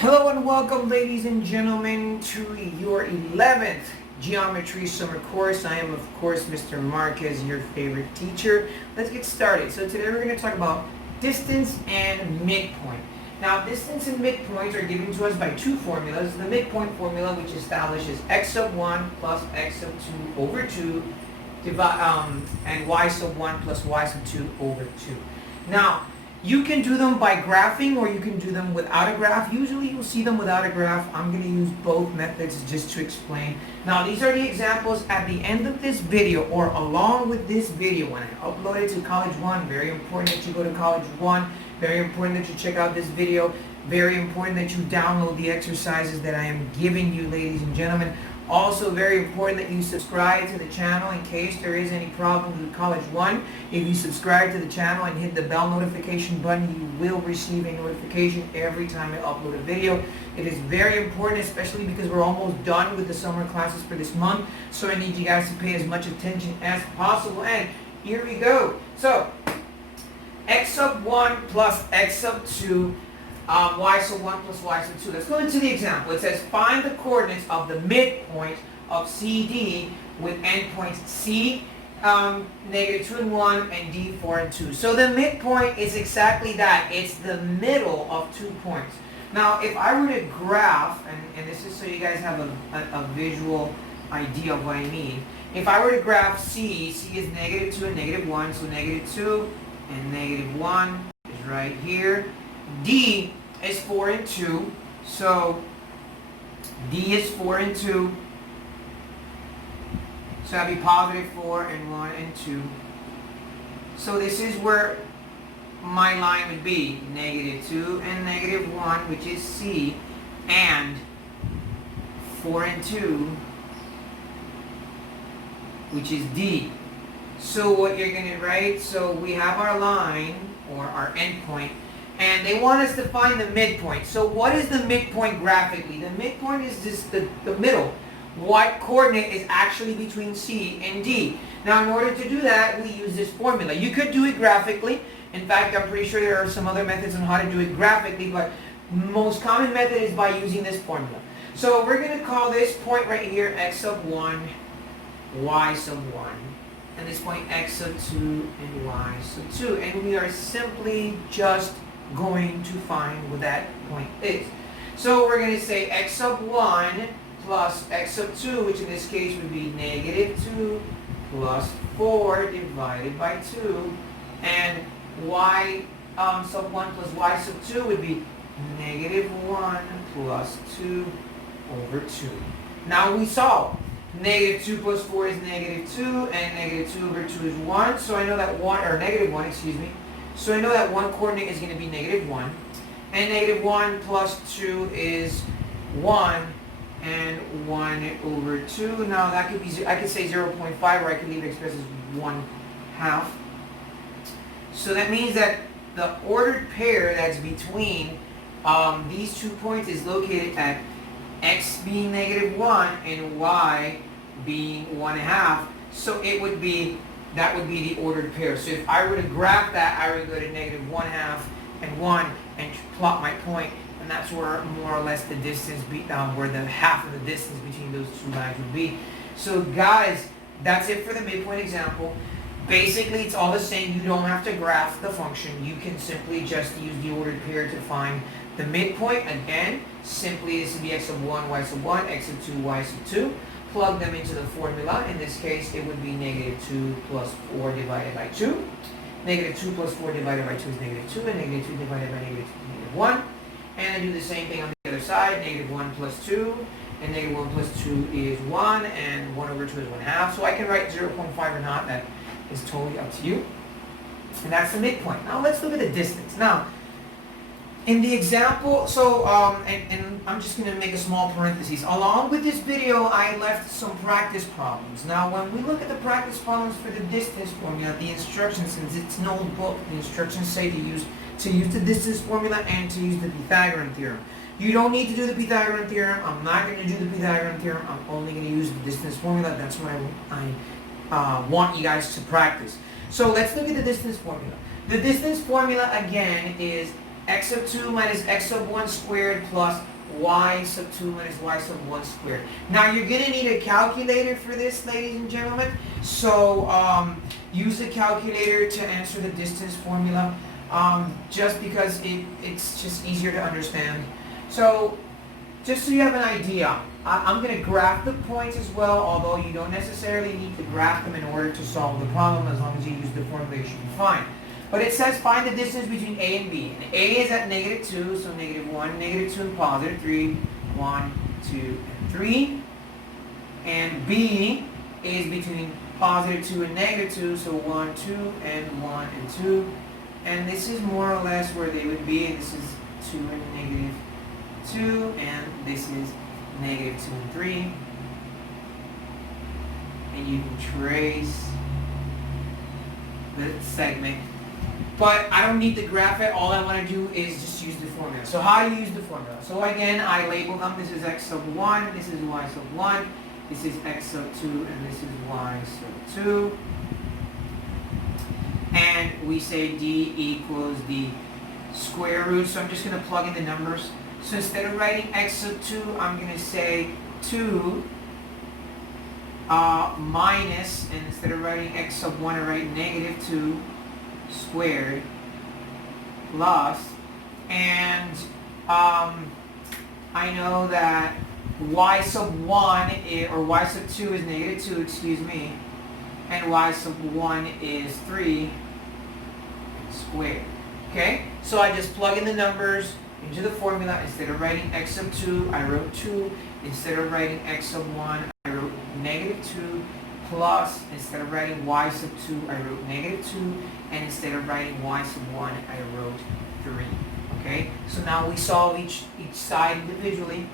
Hello and welcome, ladies and gentlemen, to your 11th Geometry Summer Course. I am, of course, Mr. Marquez, your favorite teacher. Let's get started. So today we're going to talk about distance and midpoint. Now, distance and midpoint are given to us by two formulas. The midpoint formula, which establishes x sub 1 plus x sub 2 over 2, and y sub 1 plus y sub 2 over 2. Now, you can do them by graphing or you can do them without a graph. Usually you'll see them without a graph. I'm going to use both methods just to explain. Now these are the examples at the end of this video or along with this video when I upload it to College One. Very important that you go to College One. Very important that you check out this video. Very important that you download the exercises that I am giving you, ladies and gentlemen. Also very important that you subscribe to the channel in case there is any problems with College One. If you subscribe to the channel and hit the bell notification button, you will receive a notification every time I upload a video. It is very important, especially because we're almost done with the summer classes for this month. So I need you guys to pay as much attention as possible. And here we go. So x sub 1 plus x sub 2 y sub 1 plus y sub 2. Let's go into the example. It says find the coordinates of the midpoint of CD with endpoints C, negative 2 and 1 and D 4 and 2. So the midpoint is exactly that. It's the middle of 2 points. Now if I were to graph, and this is so you guys have a visual idea of what I mean. If I were to graph C is negative 2 and negative 1. So negative 2 and negative 1 is right here. D is 4 and 2, so D is 4 and 2, so that'd be positive 4 and 1 and 2. So this is where my line would be, negative 2 and negative 1, which is C, and 4 and 2, which is D. So what you're going to write, so we have our line, or our endpoint, and they want us to find the midpoint. So what is the midpoint graphically? The midpoint is just the middle. What coordinate is actually between C and D? Now in order to do that, we use this formula. You could do it graphically. In fact, I'm pretty sure there are some other methods on how to do it graphically, but most common method is by using this formula. So we're going to call this point right here x sub 1, y sub 1. And this point x sub 2 and y sub 2. And we are simply just going to find what that point is. So we're going to say x sub 1 plus x sub 2, which in this case would be negative 2 plus 4 divided by 2, and y sub 1 plus y sub 2 would be negative 1 plus 2 over 2. Now we solve. Negative 2 plus 4 is negative 2, and negative 2 over 2 is 1, so I know that 1, or negative 1, excuse me. So I know that one coordinate is going to be negative 1, and negative 1 plus 2 is 1, and 1 over 2. Now that could be, I could say 0.5, or I could leave it expressed as 1/2. So that means that the ordered pair that's between these 2 points is located at x being negative 1 and y being 1/2. So it would be, that would be the ordered pair. So if I were to graph that, I would go to negative 1/2 and 1 and plot my point, and that's where more or less the distance, where the half of the distance between those two lines would be. So guys, that's it for the midpoint example. Basically, it's all the same. You don't have to graph the function. You can simply just use the ordered pair to find the midpoint. Again, simply this would be x sub 1, y sub 1, x sub 2, y sub 2. Plug them into the formula. In this case, it would be negative 2 plus 4 divided by 2. Negative 2 plus 4 divided by 2 is negative 2, and negative 2 divided by negative 2 is negative 1. And I do the same thing on the other side. Negative 1 plus 2, and negative 1 plus 2 is 1, and 1 over 2 is 1/2. So I can write 0.5 or not. That is totally up to you. And that's the midpoint. Now let's look at the distance. Now, in the example, so, and I'm just going to make a small parenthesis. Along with this video, I left some practice problems. Now, when we look at the practice problems for the distance formula, the instructions, since it's no book, the instructions say to use the distance formula and to use the Pythagorean theorem. You don't need to do the Pythagorean theorem. I'm not going to do the Pythagorean theorem. I'm only going to use the distance formula. That's what I want you guys to practice. So let's look at the distance formula. The distance formula again is x sub 2 minus x sub 1 squared plus y sub 2 minus y sub 1 squared. Now you're going to need a calculator for this, ladies and gentlemen. So use the calculator to answer the distance formula, just because it's just easier to understand. So just so you have an idea, I'm going to graph the points as well, although you don't necessarily need to graph them in order to solve the problem. As long as you use the formula, you should be fine. But it says find the distance between A and B. And A is at -2, so -1, -2, and +3, 1, 2, and 3. And B is between +2 and -2, so 1, 2, and 1, and 2. And this is more or less where they would be. This is 2 and -2, and this is -2 and 3. And you can trace the segment. But I don't need to graph it. All I want to do is just use the formula. So how do you use the formula? So again, I label them. This is x sub 1, this is y sub 1, this is x sub 2, and this is y sub 2. And we say d equals the square root. So I'm just going to plug in the numbers. So instead of writing x sub 2, I'm going to say 2 minus, and instead of writing x sub 1, I write -2 squared plus, and I know that y sub 1 or y sub 2 is -2, excuse me, and y sub 1 is 3 squared. Okay, so I just plug in the numbers into the formula. Instead of writing x sub 2, I wrote 2. Instead of writing x sub 1, I wrote -2. Plus, instead of writing y sub 2, I wrote -2, and instead of writing y sub 1, I wrote 3. Okay, so now we solve each side individually,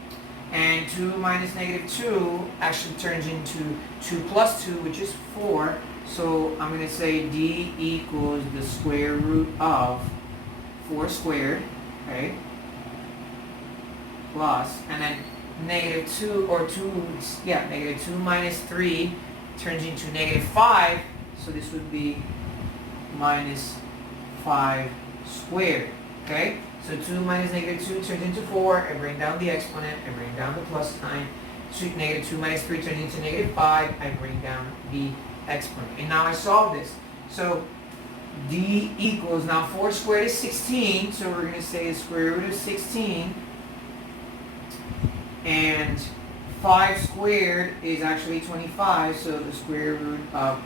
and 2 minus -2 actually turns into 2 plus 2, which is 4. So I'm going to say d equals the square root of 4 squared, okay, plus, and then -2 or 2, yeah, -2 minus 3 turns into -5, so this would be -5 squared, okay? So 2 minus -2 turns into 4, I bring down the exponent, I bring down the plus sign, so -2 minus 3 turns into -5, I bring down the exponent. And now I solve this. So d equals, now 4 squared is 16, so we're going to say the square root of 16, and 5 squared is actually 25, so the square root of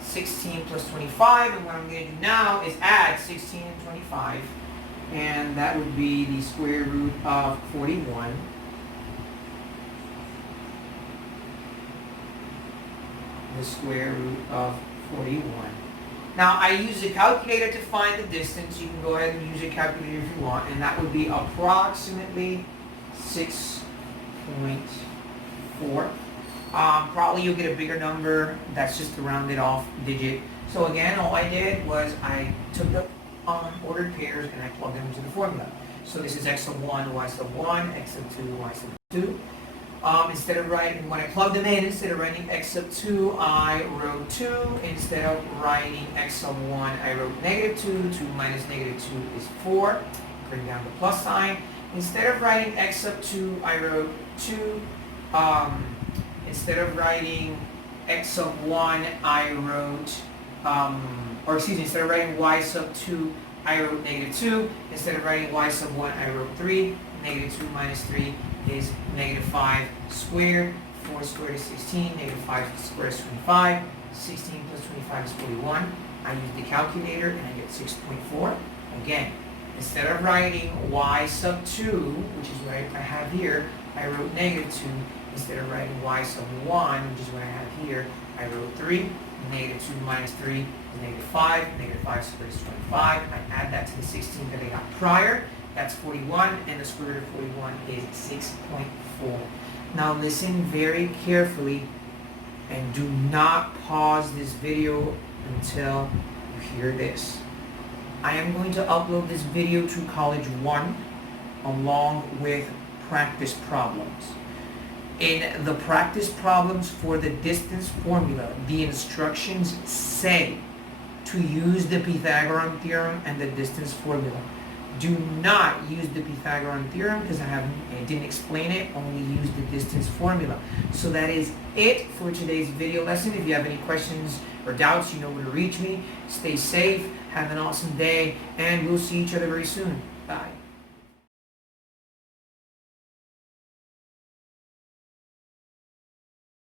16 plus 25, and what I'm going to do now is add 16 and 25, and that would be the square root of 41. The square root of 41. Now I use a calculator to find the distance. You can go ahead and use your calculator if you want, and that would be approximately 6.4. Probably you'll get a bigger number. That's just a rounded off digit. So again, all I did was I took the ordered pairs and I plugged them into the formula. So this is x sub 1, y sub 1, x sub 2, y sub 2. Instead of writing, when I plugged them in, instead of writing x sub 2, I wrote 2. Instead of writing x sub 1, I wrote -2. 2 minus -2 is 4. Bring down the plus sign. Instead of writing x sub 2, I wrote 2. Instead of writing x sub 1, I wrote, instead of writing y sub 2, I wrote -2. Instead of writing y sub 1, I wrote 3. -2 minus 3 is -5 squared. 4 squared is 16. -5 squared is 25. 16 plus 25 is 41. I use the calculator and I get 6.4. Again, instead of writing y sub 2, which is what I have here, I wrote -2. Instead of writing y sub 1, which is what I have here, I wrote 3. -2 minus 3 is -5. -5 squared is 25. I add that to the 16 that I got prior. That's 41, and the square root of 41 is 6.4. Now listen very carefully and do not pause this video until you hear this. I am going to upload this video to College 1 along with practice problems. In the practice problems for the distance formula, the instructions say to use the Pythagorean theorem and the distance formula. Do not use the Pythagorean theorem because I didn't explain it, only use the distance formula. So that is it for today's video lesson. If you have any questions or doubts, you know where to reach me. Stay safe, have an awesome day, and we'll see each other very soon. Bye.